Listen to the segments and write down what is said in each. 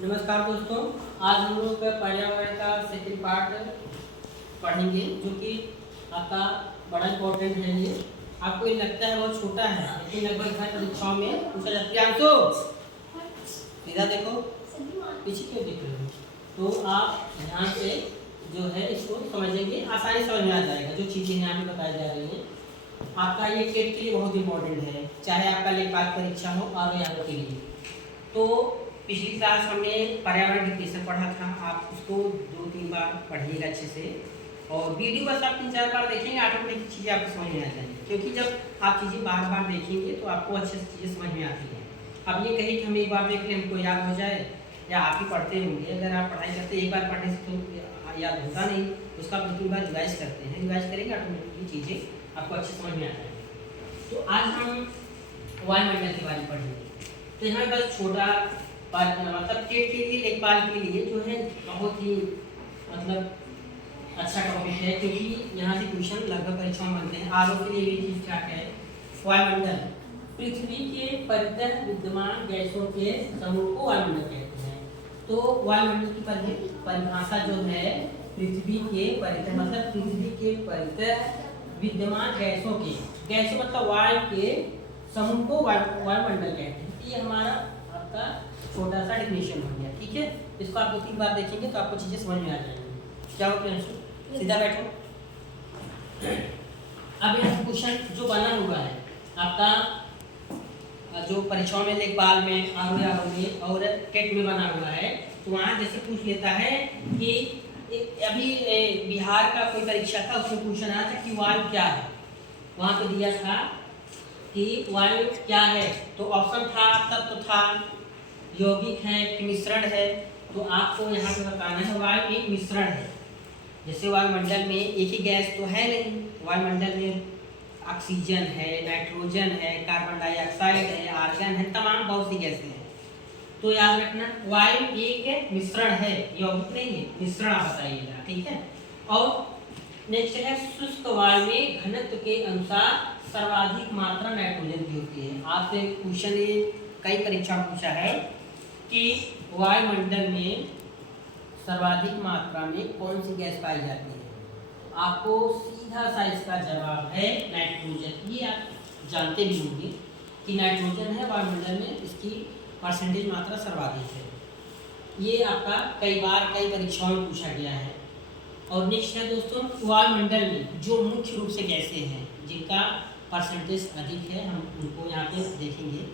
नमस्कार दोस्तों, आज हम लोग पर्यावरण का सेकंड पार्ट पढ़ेंगे जो कि आपका बड़ा इम्पोर्टेंट है। ये आपको ये लगता है बहुत छोटा है, लेकिन लगभग हर परीक्षाओं में पूछा जाता है। प्रियांशु सीधा देखो, पीछे क्यों देख रहे हो? तो आप ध्यान से जो है इसको समझेंगे, आसानी समझ में आ जाएगा। जो चीज़ें यहाँ पे बताई जा रही हैं आपका ये टेट के लिए बहुत इंपॉर्टेंट है, चाहे आपका लेखपाल परीक्षा हो और यहाँ के लिए। तो पिछली क्लास हमने पर्यावरण डिफिनेशन पढ़ा था, आप उसको 2-3 बार पढ़िएगा अच्छे से, और वीडियो बस आप 3-4 बार देखेंगे, ऑटोमेटिक चीज़ें आपको समझ में आ जाएंगी। क्योंकि जब आप चीज़ें बार बार देखेंगे तो आपको अच्छे से चीज़ें समझ में आती हैं। अब ये कहीं कि हम एक बार देख लें हमको याद हो जाए, या आप ही पढ़ते होंगे, अगर आप पढ़ाई करते एक बार पढ़ने से तो याद होता नहीं, उसका आप 2-3 बार रिवाइज करते हैं, रिवाइज करेंगे ऑटोमेटिकली चीज़ें आपको अच्छे समझ में आ जाएंगी। तो आज हम वायुमंडल के बारे में पढ़ेंगे। तो यहाँ बस छोटा मतलब टेट के लिए, लेखपाल के लिए जो है बहुत ही मतलब अच्छा टॉपिक है, क्योंकि यहाँ से क्वेश्चन लगभग परीक्षा में बनते हैं। आरओ के लिए ये चीज़ क्या है, वायुमंडल पृथ्वी के परितः विद्यमान गैसों के समूह को वायुमंडल कहते हैं। तो वायुमंडल की परिभाषा जो है, पृथ्वी के परितः मतलब पृथ्वी के परितः विद्यमान गैसों के, गैसों मतलब वायु के समूह को वायुमंडल कहते हैं। ये हमारा आपका छोटा सा डिफिनेशन हो गया, ठीक है। इसको आप 2-3 बार देखेंगे तो आपको चीज़ें समझ में आ जाएंगी। क्या हो प्रियांशु, सीधा बैठो। अब यहाँ क्वेश्चन जो बना हुआ है आपका, जो परीक्षाओं में लेखपाल में आरओ में और टेट में बना हुआ है, तो वहाँ जैसे पूछ लेता है कि अभी बिहार का कोई परीक्षा था, उसमें क्वेश्चन आया था कि वायु क्या है। वहाँ पे दिया था कि वायु क्या है, तो ऑप्शन था तत्व था, यौगिक है कि मिश्रण है। तो आपको यहाँ पे बताना है वायु एक मिश्रण है। जैसे वायुमंडल में एक ही गैस तो है नहीं, वायुमंडल में ऑक्सीजन है, नाइट्रोजन है, कार्बन डाइऑक्साइड है, आर्गन है, तमाम बहुत सी गैसें हैं। तो याद रखना वायु एक मिश्रण है, यौगिक नहीं है, मिश्रण आप बताइएगा, ठीक है। और नेक्स्ट है शुष्क वायु में घनत्व के अनुसार सर्वाधिक मात्रा नाइट्रोजन की होती है। आपसे क्वेश्चन ये कई परीक्षा पूछा है कि वायुमंडल में सर्वाधिक मात्रा में कौन सी गैस पाई जाती है। आपको सीधा सा इसका जवाब है नाइट्रोजन। ये आप जानते भी होंगे कि नाइट्रोजन है वायुमंडल में, इसकी परसेंटेज मात्रा सर्वाधिक है। ये आपका कई बार कई परीक्षाओं में पूछा गया है। और नेक्स्ट है दोस्तों, वायुमंडल में जो मुख्य रूप से गैसें हैं जिनका परसेंटेज अधिक है, हम उनको यहाँ पे देखेंगे।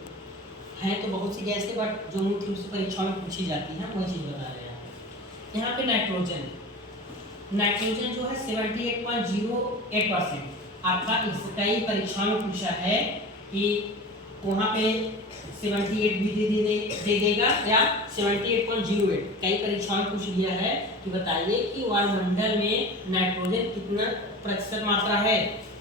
हैं तो बहुत सी गैसें, बट जो मुख्य रूप से परीक्षाओं में पूछी जाती हैं वह चीज़ बता रहे हैं। यहाँ पे नाइट्रोजन जो है 78.08%। आपका इस कई परीक्षाओं में पूछा है कि वहाँ पे 78 भी दे देगा या 78.08। कई परीक्षाओं में पूछ लिया है कि बताइए कि वायुमंडल में नाइट्रोजन कितना प्रतिशत मात्रा है।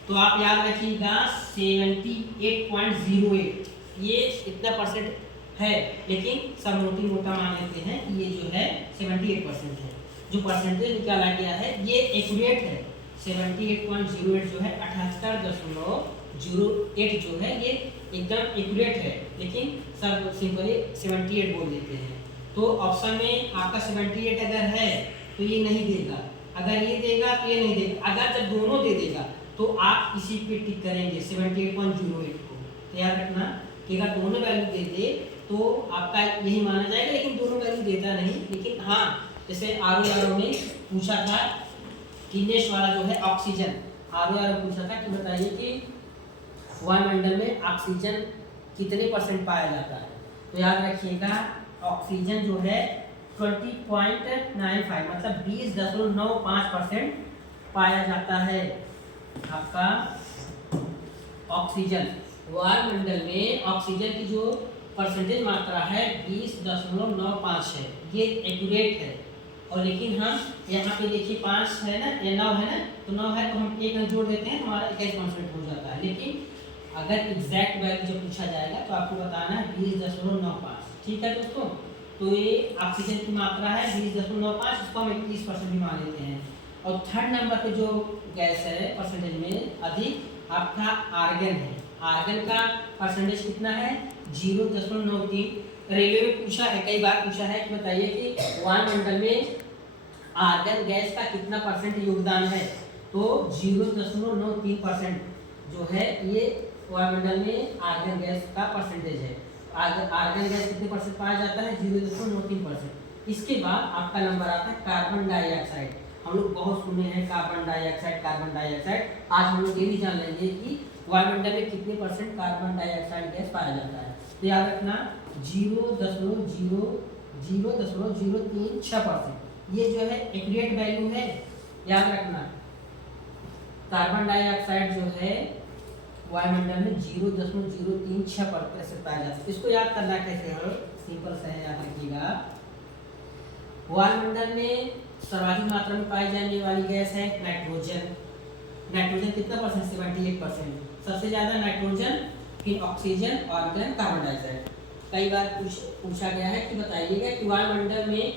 तो आप याद रखिएगा 78.08, ये इतना परसेंट है, लेकिन सब मोटा मान लेते हैं कि ये जो है 78% है। जो परसेंटेज निकाला गया है ये एक्यूरेट है। 78.08 जो है 78.08 जो है ये एकदम एक्यूरेट है, लेकिन सब सिंपली 78 बोल देते हैं। तो ऑप्शन में आपका 78 अगर है तो ये नहीं देगा, अगर ये देगा तो ये नहीं देगा। अगर जब दोनों दे देगा तो आप इसी पे टिक करेंगे 78.08 को। तो याद रखना कि अगर दोनों वैल्यू दे दे तो आपका यही माना जाएगा, लेकिन दोनों वैल्यू देता नहीं। लेकिन हाँ, जैसे आरओ में पूछा था कि नेक्स्ट वाला जो है ऑक्सीजन, आरओ पूछा था कि बताइए कि वायुमंडल में ऑक्सीजन कितने परसेंट पाया जाता है। तो याद रखिएगा ऑक्सीजन जो है 20.95 मतलब 20.95% पाया जाता है। आपका ऑक्सीजन वायुमंडल में ऑक्सीजन की जो परसेंटेज मात्रा है 20.95 है, ये एक्यूरेट है। और लेकिन हम यहाँ पे देखिए 5 है ना, ये 9 है ना, तो 9 है तो हम एक जोड़ देते हैं, हमारा 21% हो जाता है। लेकिन अगर एग्जैक्ट वैल्यू जब पूछा जाएगा तो आपको बताना है 20.95, ठीक है दोस्तों। तो ये ऑक्सीजन की मात्रा है 20.95, इसको हम 21% भी मान लेते हैं। और थर्ड नंबर पे जो गैस है परसेंटेज में अधिक आपका आर्गन है। आर्गन का परसेंटेज कितना है 0.93, रेलवे में पूछा है, कई बार पूछा है कि बताइए कि वायुमंडल में आर्गन गैस का कितना परसेंट योगदान है, तो 0.93% जो है ये वायुमंडल में आर्गन गैस का परसेंटेज है। आर्गन गैस कितने परसेंट पाया जाता है, 0.93%। इसके बाद आपका नंबर आता है कार्बन डाइऑक्साइड। हम लोग बहुत सुने हैं कार्बन डाइऑक्साइड, कार्बन डाइऑक्साइड। आज हम लोग ये भी जान लेंगे कि वायुमंडल में कितने परसेंट कार्बन डाइऑक्साइड गैस पाया जाता है। तो याद रखना 0.036%, ये जो है एक्यूरेट वैल्यू है। याद रखना कार्बन डाइऑक्साइड जो है वायुमंडल में 0.036% पाया जाता है। इसको याद करना कैसे है, सिंपल सा है, याद रखिएगा। वायुमंडल में सर्वाधिक मात्रा में पाई जाने वाली गैस है नाइट्रोजन। नाइट्रोजन कितना परसेंट, 78%। सबसे ज्यादा नाइट्रोजन, फिर ऑक्सीजन, ऑर्गन, कार्बन डाइऑक्साइड। कई बार पूछा गया है कि बताइएगा कि वायुमंडल में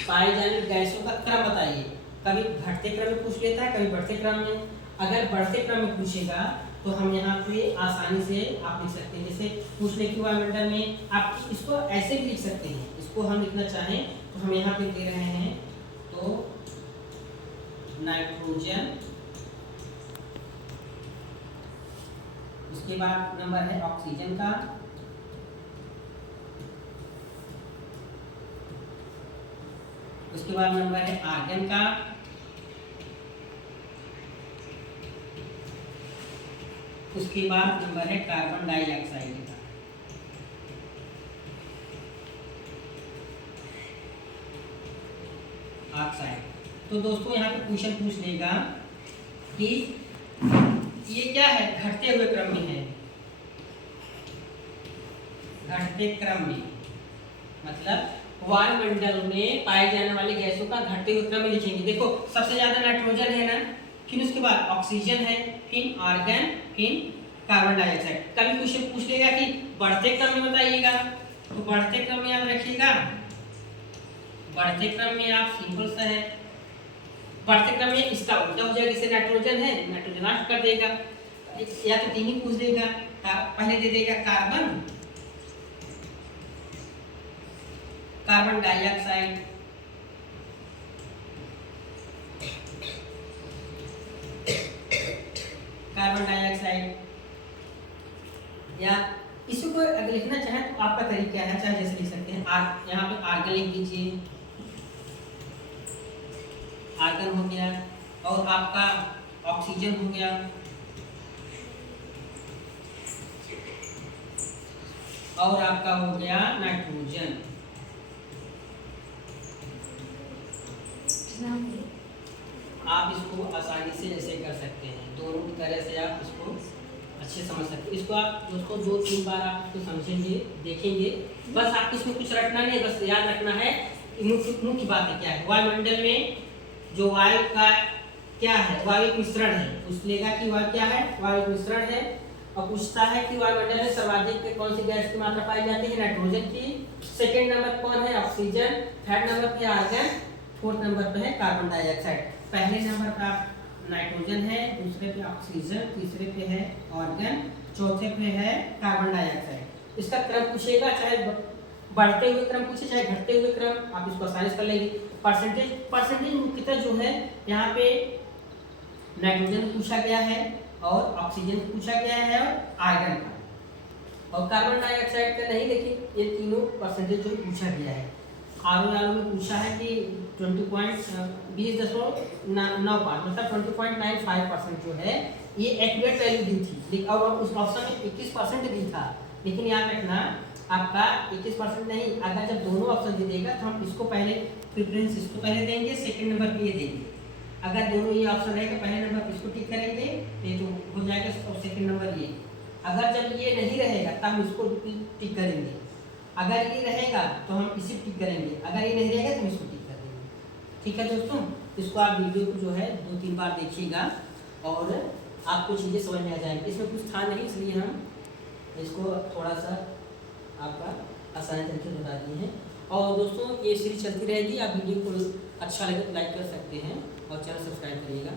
पाए जाने गैसों का क्रम बताइए। कभी घटते क्रम में पूछ लेता है, कभी बढ़ते क्रम में। अगर बढ़ते क्रम में पूछेगा तो हम यहाँ पे आसानी से आप लिख सकते हैं। जैसे पूछ ले कि वायुमंडल में, आप इसको ऐसे भी लिख सकते हैं। इसको हम लिखना चाहें तो हम यहाँ पे दे रहे हैं, तो नाइट्रोजन, उसके बाद नंबर है ऑक्सीजन का, उसके बाद नंबर है आर्गन का, उसके बाद नंबर है कार्बन डाइऑक्साइड का। ऑक्साइड। तो दोस्तों यहाँ पे क्वेश्चन पूछ लेगा कि ये क्या है, घटते हुए क्रम में है। घटते क्रम में मतलब वायुमंडल में पाए जाने वाली गैसों का घटते हुए क्रम में लिखेंगे। देखो सबसे ज्यादा नाइट्रोजन है ना, फिर उसके बाद ऑक्सीजन है, फिर आर्गन, फिर कार्बन डाइऑक्साइड। कभी क्वेश्चन पूछ लेगा कि बढ़ते क्रम में बताइएगा, तो बढ़ते क्रम में याद रखिएगा। बढ़ते क्रम में आप सिंपल सा है, बढ़ते क्रम में इसका उल्टा हो जाएगा। जैसे नाइट्रोजन है, नाइट्रोजन लास्ट कर देगा, या तो तीन ही पूछ देगा। पहले दे देगा carbon, carbon dioxide, carbon dioxide, या इसी को अगर लिखना चाहें तो आपका तरीका है, चाहे जैसे लिख सकते हैं। यहाँ पे आर्गन लिख दीजिए, आर्गन हो गया, और आपका ऑक्सीजन हो गया, और आपका हो गया नाइट्रोजन। आप इसको आसानी से ऐसे कर सकते हैं, दोनों तरह से आप इसको अच्छे समझ सकते हैं। इसको आप दोस्तों 2-3 बार आप इसको समझेंगे, देखेंगे। बस आपको इसमें कुछ रटना नहीं, बस याद रखना है मुख्य बातें क्या है। वायुमंडल में जो वायु का क्या है, वायु मिश्रण है। पूछ लेगा कि वायु क्या है, वायु मिश्रण है। और पूछता है कि वायुमंडल में सर्वाधिक कौन सी गैस की मात्रा पाई जाती है, नाइट्रोजन की। सेकेंड नंबर कौन है, ऑक्सीजन। थर्ड नंबर पे आर्गन, फोर्थ नंबर पे है कार्बन डाइऑक्साइड। पहले नंबर पे आप नाइट्रोजन है, दूसरे पे ऑक्सीजन, तीसरे पे है ऑर्गन, चौथे पे है कार्बन डाइऑक्साइड। इसका क्रम पूछेगा, चाहे बढ़ते हुए क्रम पूछे चाहे घटते हुए क्रम, आप इसको आसानी से कर लेंगे। परसेंटेज मुख्यतः जो है यहाँ पे नाइट्रोजन पूछा गया है, और ऑक्सीजन पूछा गया है, और आर्गन का। और कार्बन डाइऑक्साइड का नहीं, लेकिन ये तीनों परसेंटेज जो पूछा गया है। आर में पूछा है कि 20.95 मतलब 20.95% जो है ये एक्यूरेट वैल्यू दी थी। और उस ऑप्शन में 21% भी था, लेकिन याद रखना आपका 21% नहीं। अगर जब दोनों ऑप्शन दे देगा तो हम इसको पहले प्रेफरेंस इसको पहले देंगे, सेकंड नंबर पे ये देंगे। अगर दोनों ये ऑप्शन रहेगा, पहले नंबर इसको टिक करेंगे, ये तो हो जाएगा, और सेकंड नंबर ये। अगर जब ये नहीं रहेगा तब हम इसको टिक करेंगे। अगर ये रहेगा तो हम इसी टिक करेंगे, अगर ये नहीं रहेगा तो हम इसको टिक कर देंगे। ठीक है दोस्तों, इसको आप वीडियो को जो है 2-3 बार देखिएगा और आपको चीज़ें समझ में आ जाएंगी। इसमें कुछ था नहीं, इसलिए हम इसको थोड़ा सा आपका आसानी तरीके से बता दिए हैं। और दोस्तों ये सीरीज चलती रहेगी, आप वीडियो को अच्छा लगे तो लाइक कर सकते हैं और चैनल सब्सक्राइब करिएगा।